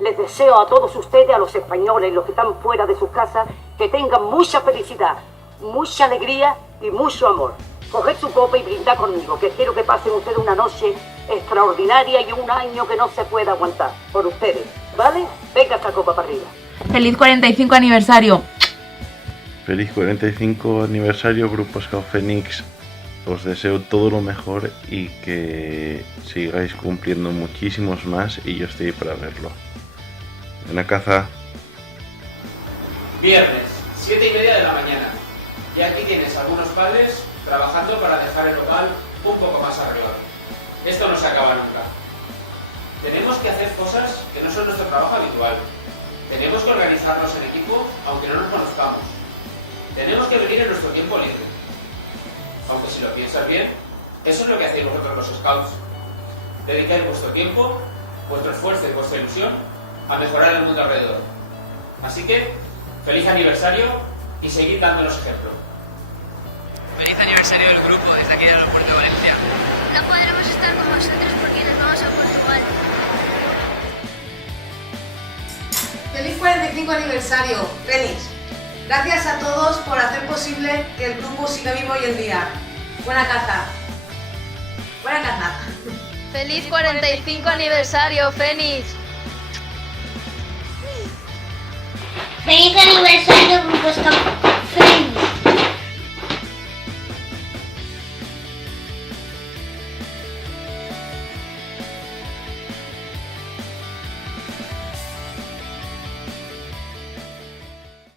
Les deseo a todos ustedes, a los españoles, los que están fuera de sus casas, que tengan mucha felicidad, mucha alegría y mucho amor. Coged su copa y brindad conmigo, que quiero que pasen ustedes una noche extraordinaria y un año que no se pueda aguantar por ustedes, ¿vale? Venga esta copa para arriba. ¡Feliz 45 aniversario! Feliz 45 aniversario, Grupo Scout Fénix. Os deseo todo lo mejor y que sigáis cumpliendo muchísimos más y yo estoy para verlo. Buena caza. Viernes, 7:30 de la mañana. Y aquí tienes algunos padres trabajando para dejar el local un poco más arreglado. Esto no se acaba nunca. Tenemos que hacer cosas que no son nuestro trabajo habitual. Tenemos que organizarnos en equipo aunque no nos conozcamos. Tenemos que venir en nuestro tiempo libre. Aunque si lo piensas bien, eso es lo que hacéis vosotros los Scouts. Dedicáis vuestro tiempo, vuestro esfuerzo y vuestra ilusión a mejorar el mundo alrededor. Así que, feliz aniversario y seguid dándonos ejemplo. Feliz aniversario del grupo desde aquí del aeropuerto de Valencia. No podremos estar con vosotros porque nos vamos a Portugal. Feliz 45 aniversario, Fénix. Gracias a todos por hacer posible que el grupo siga vivo hoy en día. Buena caza. Buena caza. ¡Feliz 45 aniversario, Fénix! ¡Feliz aniversario, Grupo Scout Fénix!